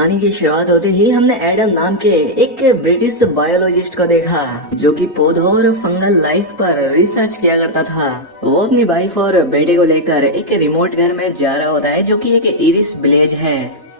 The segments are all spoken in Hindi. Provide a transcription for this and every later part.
कहानी की शुरुआत होते ही हमने एडम नाम के एक ब्रिटिश बायोलॉजिस्ट को देखा जो कि पौधों और फंगल लाइफ पर रिसर्च किया करता था। वो अपनी वाइफ और बेटे को लेकर एक रिमोट घर में जा रहा होता है जो कि एक इरिस विलेज है।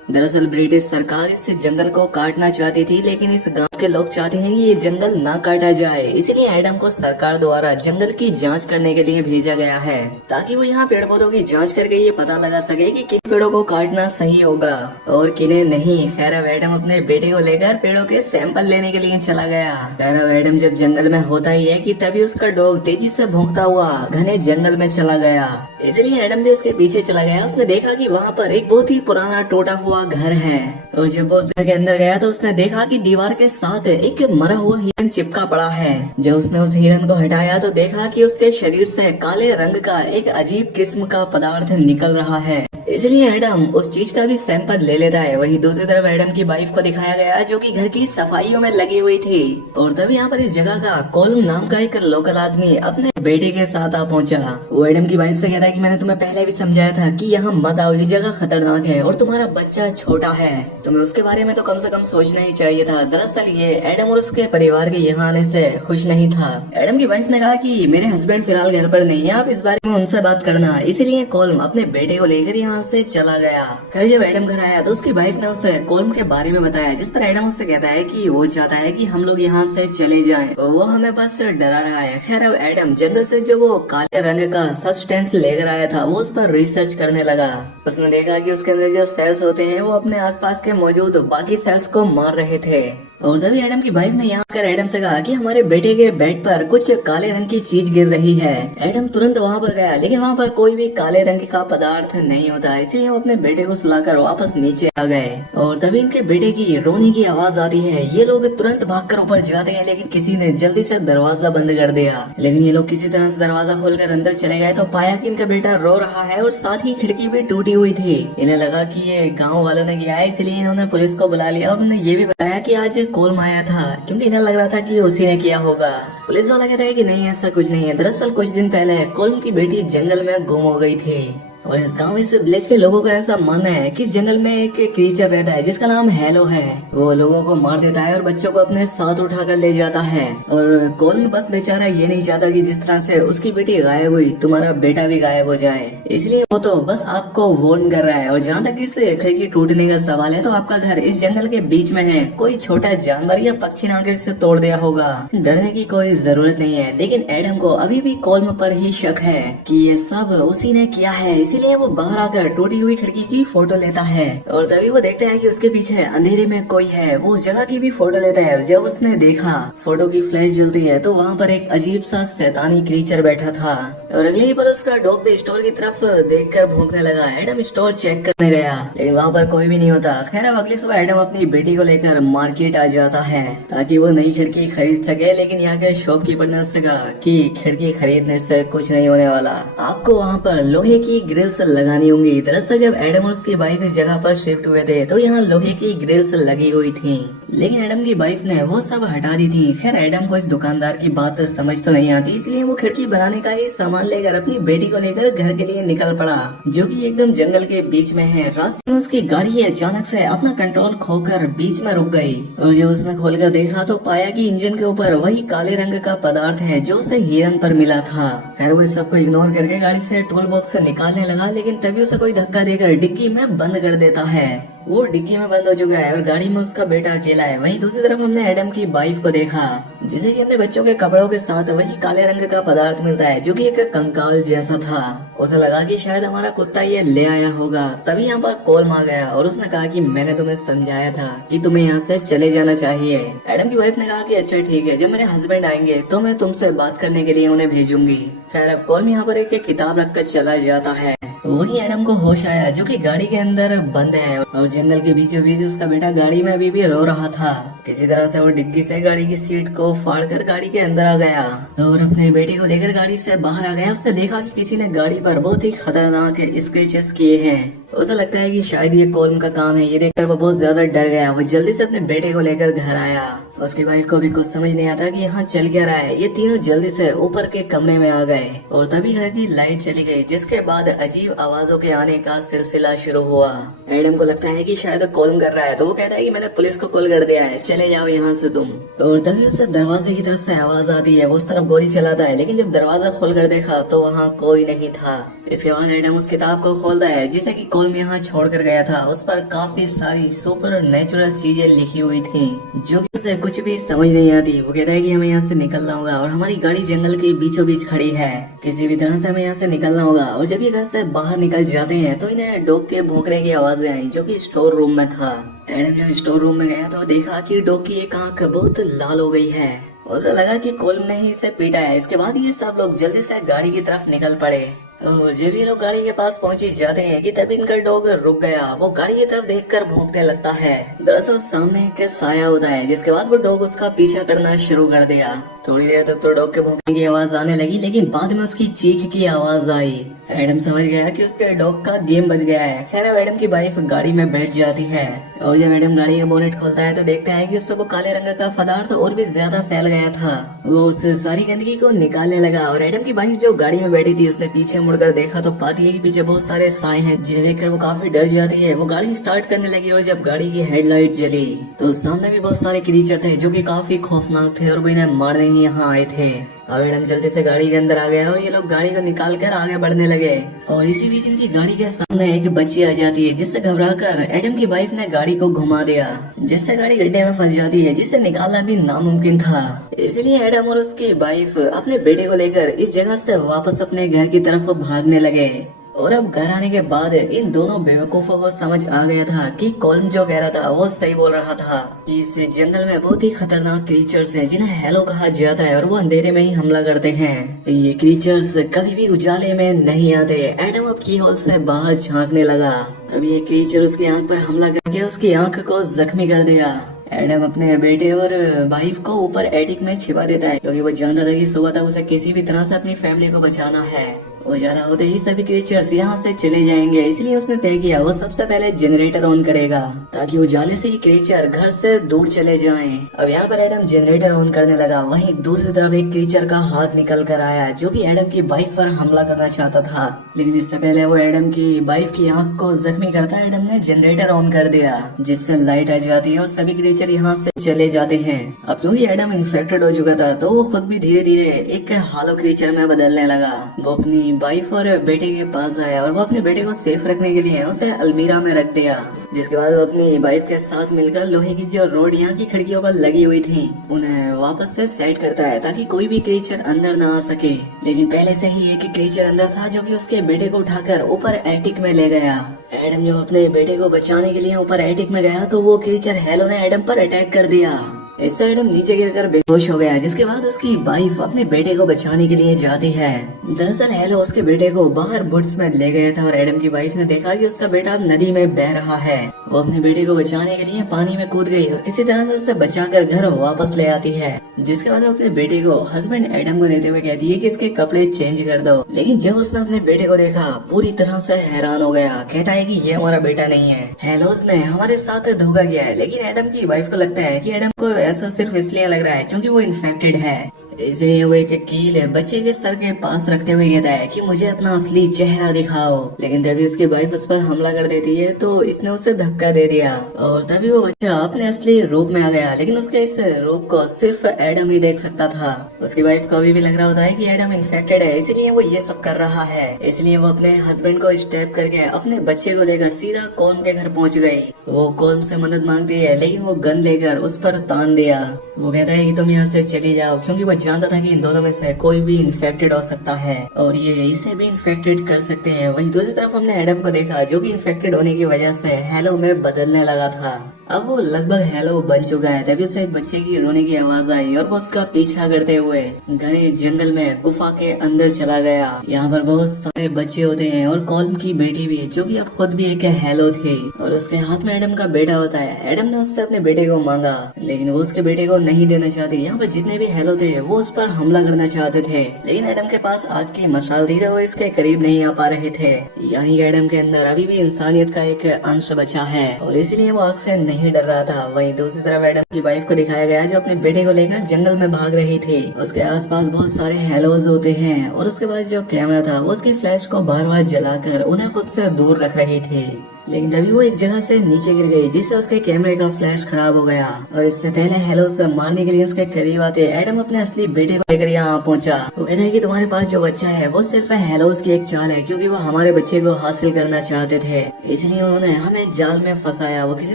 दरअसल ब्रिटिश सरकार इस जंगल को काटना चाहती थी, लेकिन इस गांव के लोग चाहते हैं कि ये जंगल ना काटा जाए, इसलिए एडम को सरकार द्वारा जंगल की जांच करने के लिए भेजा गया है ताकि वो यहाँ पेड़ पौधों की जांच करके ये पता लगा सके कि किन पेड़ों को काटना सही होगा और किन्हें नहीं। खैर अब एडम अपने बेटे को लेकर पेड़ों के सैंपल लेने के लिए चला गया। खैर अब एडम जब जंगल में होता ही है कि तभी उसका डॉग तेजी से भौंकता हुआ घने जंगल में चला गया, इसलिए एडम भी उसके पीछे चला गया। उसने देखा कि वहाँ पर एक बहुत ही पुराना टूटा हुआ घर है और जब वो उस घर के अंदर गया तो उसने देखा कि दीवार के साथ एक मरा हुआ हिरन चिपका पड़ा है। जब उसने उस हिरन को हटाया तो देखा कि उसके शरीर से काले रंग का एक अजीब किस्म का पदार्थ निकल रहा है, इसलिए एडम उस चीज का भी सैंपल ले लेता है। वहीं दूसरी तरफ एडम की वाइफ को दिखाया गया जो कि घर की सफाइयों में लगी हुई थी और तभी यहाँ पर इस जगह का कोल्म नाम का एक लोकल आदमी अपने बेटे के साथ आ पहुंचा। वो एडम की वाइफ से कहता है कि मैंने तुम्हें पहले भी समझाया था कि यहाँ मत आओ, ये जगह खतरनाक है और तुम्हारा बच्चा छोटा है, तुम्हें उसके बारे में तो कम से कम सोचना ही चाहिए था। दरअसल ये एडम और उसके परिवार के यहाँ आने से खुश नहीं था। एडम की वाइफ ने कहा कि मेरे हस्बैंड फिलहाल घर पर नहीं है, आप इस बारे में उनसे बात करना, इसीलिए कोल्म अपने बेटे को लेकर यहाँ से चला गया। फिर जब एडम घर आया तो उसकी वाइफ ने उसे कोल्म के बारे में बताया, जिस पर एडम उससे कहता है कि वो चाहता है कि हम लोग यहाँ से चले जाएं, वो हमें बस डरा रहा है। खैर अब एडम जंगल से जो वो काले रंग का सब्सटेंस लेकर आया था वो उस पर रिसर्च करने लगा। उसने देखा कि उसके अंदर जो सेल्स होते हैं वो अपने आसपास के मौजूद बाकी सेल्स को मार रहे थे और तभी एडम की वाइफ ने यहाँ आकर एडम से कहा कि हमारे बेटे के बेड पर कुछ काले रंग की चीज गिर रही है। एडम तुरंत वहाँ पर गया, लेकिन वहाँ पर कोई भी काले रंग का पदार्थ नहीं होता, इसलिए वो अपने बेटे को सुलाकर वापस नीचे आ गए और तभी इनके बेटे की रोने की आवाज आती है। ये लोग तुरंत भागकर ऊपर जाते हैं, लेकिन किसी ने जल्दी से दरवाजा बंद कर दिया। लेकिन ये लोग किसी तरह से दरवाजा खोलकर अंदर चले गए तो पाया कि इनका बेटा रो रहा है और साथ ही खिड़की भी टूटी हुई थी। इन्हें लगा कि ये गाँव वालों ने किया है, इसलिए इन्होंने पुलिस को बुला लिया और उन्हें ये भी बताया कि आज कोल्म आया था, क्योंकि इन्हें लग रहा था कि उसी ने किया होगा। पुलिस वाला कहता है कि नहीं, ऐसा कुछ नहीं है। दरअसल कुछ दिन पहले कोल्म की बेटी जंगल में गुम हो गई थी और इस गांव इस विलेज के लोगों का ऐसा मानना है कि जंगल में एक क्रीचर रहता है जिसका नाम हेलो है। वो लोगों को मार देता है और बच्चों को अपने साथ उठाकर ले जाता है और कोल्म बस बेचारा ये नहीं चाहता कि जिस तरह से उसकी बेटी गायब हुई तुम्हारा बेटा भी गायब हो जाए, इसलिए वो तो बस आपको वार्न कर रहा है। और जहाँ तक इस खिड़की टूटने का सवाल है तो आपका घर इस जंगल के बीच में है, कोई छोटा जानवर या पक्षी ना आकर इसे तोड़ दिया होगा, डरने की कोई जरूरत नहीं है। लेकिन एडम को अभी भी कोल्म पर ही शक है कि ये सब उसी ने किया है, इसलिए वो बाहर आकर टूटी हुई खिड़की की फोटो लेता है और तभी वो देखता है कि उसके पीछे अंधेरे में कोई है। वो उस जगह की भी फोटो लेता है और जब उसने देखा फोटो की फ्लैश जलती है तो वहाँ पर एक अजीब सा शैतानी क्रीचर बैठा था और अगले ही पल उसका डॉग भी स्टोर की तरफ देखकर भौंकने लगा। एडम स्टोर चेक करने गया लेकिन वहाँ पर कोई भी नहीं होता। खैर अब अगली सुबह एडम अपनी बेटी को लेकर मार्केट आ जाता है ताकि वो नई खिड़की खरीद सके, लेकिन यहाँ के शॉपकीपर ने उससे कहा कि खिड़की खरीदने से कुछ नहीं होने वाला, आपको वहाँ पर लोहे की ग्रिल्स लगानी होंगी। दरअसल जब एडम और उसकी वाइफ इस जगह पर शिफ्ट हुए थे तो यहाँ लोहे की ग्रिल्स लगी हुई थी, लेकिन एडम की वाइफ ने वो सब हटा दी थी। खैर एडम को इस दुकानदार की बात समझ तो नहीं आती, इसलिए वो खिड़की बनाने का ही सामान लेकर अपनी बेटी को लेकर घर के लिए निकल पड़ा जो कि एकदम जंगल के बीच में है। रास्ते में उसकी गाड़ी अचानक से अपना कंट्रोल खोकर बीच में रुक गई और जब उसने खोलकर देखा तो पाया कि इंजन के ऊपर वही काले रंग का पदार्थ है जो उसे हिरन पर मिला था। खैर वो इस सबको इग्नोर करके गाड़ी से टूल बॉक्स से निकालने लगा, लेकिन तभी उसे कोई धक्का देकर डिग्गी में बंद कर देता है। वो डिग्गी में बंद हो चुका है और गाड़ी में उसका बेटा अकेला है। वहीं दूसरी तरफ हमने एडम की वाइफ को देखा जिसे कि अपने बच्चों के कपड़ों के साथ वही काले रंग का पदार्थ मिलता है जो कि एक कंकाल जैसा था। उसे लगा कि शायद हमारा कुत्ता ये ले आया होगा। तभी यहाँ पर कोल्म आ गया और उसने कहा कि मैंने तुम्हें समझाया था कि तुम्हें यहाँ से चले जाना चाहिए। एडम की वाइफ ने कहा कि अच्छा ठीक है, जब मेरे हस्बैंड आएंगे तो मैं तुमसे बात करने के लिए उन्हें भेजूंगी। खैर अब कोल्म यहाँ पर एक किताब रखकर चला जाता है। वही एडम को होश आया जो कि गाड़ी के अंदर बंद है और जंगल के बीचों बीच उसका बेटा गाड़ी में अभी भी रो रहा था। किसी तरह से वो डिग्गी से गाड़ी की सीट को फाड़कर गाड़ी के अंदर आ गया और अपने बेटे को लेकर गाड़ी से बाहर आ गया। उसने देखा कि किसी ने गाड़ी पर बहुत ही खतरनाक स्क्रैचेस किए हैं उसे लगता है कि शायद ये कॉल्म का काम है। ये देखकर वो बहुत ज्यादा डर गया। वो जल्दी से अपने बेटे को लेकर घर आया। उसकी वाइफ को भी कुछ समझ नहीं आता कि यहाँ चल क्या रहा है। ये तीनों जल्दी से ऊपर के कमरे में आ गए और तभी घर की लाइट चली गई, जिसके बाद अजीब आवाजों के आने का सिलसिला शुरू हुआ। एडम को लगता है कि शायद कॉल कर रहा है, तो वो कहता है कि मैंने पुलिस को कॉल कर दिया है, चले जाओ यहाँ से तुम। और तभी उसे दरवाजे की तरफ से आवाज आती है। वो उस तरफ गोली चलाता है, लेकिन जब दरवाजा खोल कर देखा तो वहाँ कोई नहीं था। इसके बाद एडम उस किताब को खोलता है जिसे कि कॉल्म यहाँ छोड़ कर गया था। उस पर काफी सारी सुपर नेचुरल चीजें लिखी हुई थी जो कि उसे कुछ भी समझ नहीं आती। वो कहता है कि हमें यहाँ से निकलना होगा और हमारी गाड़ी जंगल के बीचों बीच खड़ी है, किसी भी तरह से हमें यहाँ से निकलना होगा। और जब ये घर से बाहर निकल जाते हैं तो इन्हें डॉग के भौंकने की आवाजें आई जो कि स्टोर रूम में था। एडम जब स्टोर रूम में गया तो देखा कि डॉग की एक आंख बहुत लाल हो गई है। उसे लगा कि कॉल्म ने ही इसे पीटा है। इसके बाद ये सब लोग जल्दी से गाड़ी की तरफ निकल पड़े और जब ये लोग गाड़ी के पास पहुंची जाते हैं कि तभी इनका डॉग रुक गया। वो गाड़ी की तरफ देखकर भौंकने लगता है। दरअसल सामने एक साया होता है, जिसके बाद वो डॉग उसका पीछा करना शुरू कर दिया। थोड़ी देर तक तो डॉग के भौंकने की आवाज आने लगी, लेकिन बाद में उसकी चीख की आवाज आई। एडम समझ गया कि उसके डॉग का गेम बच गया है। खैर अब एडम की वाइफ गाड़ी में बैठ जाती है और जब एडम गाड़ी का बोनेट खोलता है तो देखता है कि उस पर वो काले रंग का पदार्थ और भी ज्यादा फैल गया था। वो उस सारी गंदगी को निकालने लगा और एडम की वाइफ जो गाड़ी में बैठी थी उसने पीछे मुड़कर देखा तो पाती है कि पीछे बहुत सारे साए हैं, जिन्हें देखकर वो काफी डर जाती है। वो गाड़ी स्टार्ट करने लगी और जब गाड़ी की हेडलाइट जली तो सामने भी बहुत सारे क्रीचर थे जो कि काफी खौफनाक थे और वो इन्हें मारने ही यहाँ आए थे। अब एडम जल्दी से गाड़ी के अंदर आ गया और ये लोग गाड़ी को निकाल कर आगे बढ़ने लगे और इसी बीच इनकी गाड़ी के सामने एक बच्ची आ जाती है, जिससे घबराकर एडम की वाइफ ने गाड़ी को घुमा दिया, जिससे गाड़ी गड्ढे में फंस जाती है, जिसे निकालना भी नामुमकिन था। इसलिए एडम और उसकी वाइफ अपने बेटे को लेकर इस जगह से वापस अपने घर की तरफ भागने लगे। और अब घर आने के बाद इन दोनों बेवकूफों को समझ आ गया था कि कॉल्म जो कह रहा था वो सही बोल रहा था। इस जंगल में बहुत ही खतरनाक क्रीचर्स हैं जिन्हें हेलो कहा जाता है और वो अंधेरे में ही हमला करते हैं। ये क्रीचर्स कभी भी उजाले में नहीं आते। एडम अब की होल से बाहर झांकने लगा। अब ये क्रीचर उसकी आंख पर हमला करके उसकी आंख को जख्मी कर दिया। एडम अपने बेटे और वाइफ को ऊपर एटिक में छिपा देता है क्योंकि वो जानता था कि सुबह तक उसे किसी भी तरह से अपनी फैमिली को बचाना है। उजाला होते ही सभी क्रीचर्स यहाँ से चले जाएंगे, इसलिए उसने तय किया वो सबसे पहले जनरेटर ऑन करेगा ताकि उजाले से ही क्रीचर घर से दूर चले जाएं। अब यहाँ पर एडम जनरेटर ऑन करने लगा। वहीं दूसरी तरफ एक क्रीचर का हाथ निकल कर आया जो कि एडम की वाइफ पर हमला करना चाहता था, लेकिन इससे पहले वो एडम की वाइफ की आंख को जख्मी करता एडम ने जनरेटर ऑन कर दिया, जिससे लाइट आ जाती है और सभी क्रीचर यहाँ से चले जाते हैं। अब क्योंकि एडम इन्फेक्टेड हो चुका था तो वो खुद भी धीरे धीरे एक हालो क्रीचर में बदलने लगा। वो अपनी वाइफ और बेटे के पास आया और वो अपने बेटे को सेफ रखने के लिए उसे अलमीरा में रख दिया, जिसके बाद वो अपनी वाइफ के साथ मिलकर लोहे की जो रोड यहाँ की खिड़कियों पर लगी हुई थी उन्हें वापस से सेट करता है ताकि कोई भी क्रीचर अंदर ना आ सके। लेकिन पहले से ही एक क्रीचर अंदर था जो कि उसके बेटे को उठाकर ऊपर एटिक में ले गया। एडम जब अपने बेटे को बचाने के लिए ऊपर एटिक में गया तो वो क्रीचर हेलो ने एडम पर अटैक कर दिया। इससे एडम नीचे गिरकर बेहोश हो गया, जिसके बाद उसकी वाइफ अपने बेटे को बचाने के लिए जाती है। दरअसल हेलो उसके बेटे को बाहर बुट्स में ले गया था और एडम की वाइफ ने देखा कि उसका बेटा अब नदी में बह रहा है। वो अपने बेटे को बचाने के लिए पानी में कूद गई और किसी तरह से उसे बचाकर घर वापस ले आती है, जिसके बाद वो अपने बेटे को हस्बैंड एडम को देते हुए कहती है कि इसके कपड़े चेंज कर दो। लेकिन जब उसने अपने बेटे को देखा पूरी तरह से हैरान हो गया। कहता है कि ये हमारा बेटा नहीं है, हेलोस ने हमारे साथ धोखा किया है। लेकिन एडम की वाइफ को लगता है कि एडम को ऐसा सिर्फ इसलिए लग रहा है क्योंकि वो इन्फेक्टेड है। इसलिए वो एक कील बच्चे के सर के पास रखते हुए कहता है कि मुझे अपना असली चेहरा दिखाओ। लेकिन तभी उसकी वाइफ उस पर हमला कर देती है तो इसने उसे धक्का दे दिया और तभी वो बच्चा अपने असली रूप में आ गया। लेकिन उसके इस रूप को सिर्फ एडम ही देख सकता था। उसकी वाइफ को अभी भी लग रहा होता है कि एडम इन्फेक्टेड है, इसलिए वो ये सब कर रहा है। इसलिए वो अपने हस्बैंड को स्टेप करके अपने बच्चे को लेकर सीधा कॉल्म के घर पहुँच गयी। वो कॉल्म से मदद मांगती है लेकिन वो गन लेकर उस पर तान दिया। वो कहता है कि तुम यहाँ से चली जाओ क्योंकि वो जानता था कि इन दोनों में से कोई भी इन्फेक्टेड हो सकता है और ये इसे भी इन्फेक्टेड कर सकते हैं। वहीं दूसरी तरफ हमने एडम को देखा जो कि इन्फेक्टेड होने की वजह से हेलो में बदलने लगा था। अब वो लगभग हेलो बन चुका है। तभी उसे एक बच्चे की रोने की आवाज आई और वो उसका पीछा करते हुए घने जंगल में गुफा के अंदर चला गया। यहाँ पर बहुत सारे बच्चे होते हैं और कॉल्म की बेटी भी, जो कि अब खुद भी एक हेलो थी, और उसके हाथ में एडम का बेटा होता है। एडम ने उससे अपने बेटे को मांगा, लेकिन वो उसके बेटे को नहीं देना चाहती। यहाँ पर जितने भी हेलो थे वो उस पर हमला करना चाहते थे, लेकिन एडम के पास आग की मशाल थी तो वो इसके करीब नहीं आ पा रहे थे। यानी एडम के अंदर अभी भी इंसानियत का एक अंश बचा है और इसलिए वो आग से नहीं डर रहा था। वहीं दूसरी तरफ एडम की वाइफ को दिखाया गया जो अपने बेटे को लेकर जंगल में भाग रही थी। उसके आसपास बहुत सारे हेलोज होते हैं और उसके बाद जो कैमरा था वो उसकी फ्लैश को बार बार जलाकर उन्हें खुद से दूर रख रही थी। लेकिन तभी वो एक जगह से नीचे गिर गई, जिससे उसके कैमरे का फ्लैश खराब हो गया। और इससे पहले हेलो से मारने के लिए उसके करीब आते एडम अपने असली बेटे को लेकर यहाँ पहुंचा। वो कहता है कि तुम्हारे पास जो बच्चा है वो सिर्फ हेलोस की एक चाल है, क्योंकि वो हमारे बच्चे को हासिल करना चाहते थे, इसलिए उन्होंने हमें जाल में फंसाया। वो किसी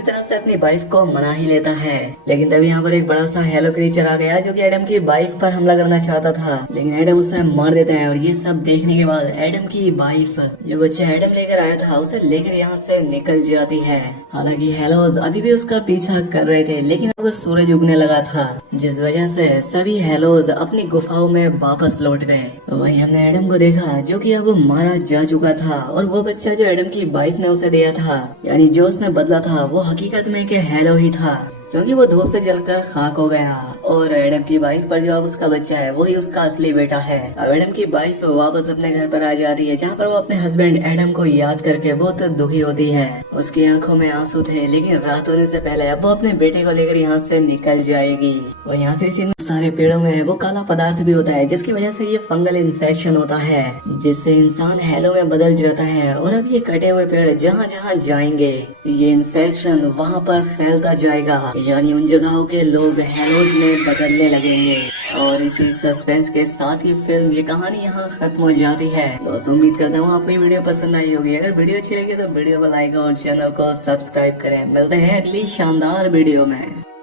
तरह से अपनी वाइफ को मना ही लेता है। लेकिन तभी यहाँ पर एक बड़ा सा हेलो क्रीचर आ गया जो कि एडम की वाइफ पर हमला करना चाहता था, लेकिन एडम उसे मार देता है। और ये सब देखने के बाद एडम की वाइफ जो बच्चा एडम लेकर आया था उसे लेकर यहाँ से निकल जाती है। हालांकि हेलोज अभी भी उसका पीछा कर रहे थे, लेकिन अब सूरज उगने लगा था, जिस वजह से सभी हेलोज अपनी गुफाओं में वापस लौट गए। वहीं हमने एडम को देखा जो कि अब मारा जा चुका था, और वो बच्चा जो एडम की वाइफ ने उसे दिया था, यानी जो उसने बदला था, वो हकीकत में एक हेलो ही था, क्योंकि वो धूप से जलकर खाक हो गया। और एडम की वाइफ पर जो अब उसका बच्चा है वही उसका असली बेटा है। अब एडम की वाइफ वापस अपने घर पर आ जाती है, जहाँ पर वो अपने हस्बैंड एडम को याद करके बहुत दुखी होती है। उसकी आंखों में आंसू थे, लेकिन रात होने से पहले अब वो अपने बेटे को लेकर यहाँ से निकल जाएगी। वही आखिरी सीन में सारे पेड़ों में वो काला पदार्थ भी होता है, जिसकी वजह से ये फंगल इन्फेक्शन होता है, जिससे इंसान हेलो में बदल जाता है। और अब ये कटे हुए पेड़ जहाँ जहाँ जाएंगे ये इन्फेक्शन वहाँ पर फैलता जाएगा, यानी उन जगहों के लोग हेलोज में बदलने लगेंगे। और इसी सस्पेंस के साथ ही फिल्म ये कहानी यहाँ खत्म हो जाती है। दोस्तों उम्मीद करता हूँ आपको ये वीडियो पसंद आई होगी। अगर वीडियो अच्छी लगी तो वीडियो को लाइक और चैनल को सब्सक्राइब करें। मिलते हैं अगली शानदार वीडियो में।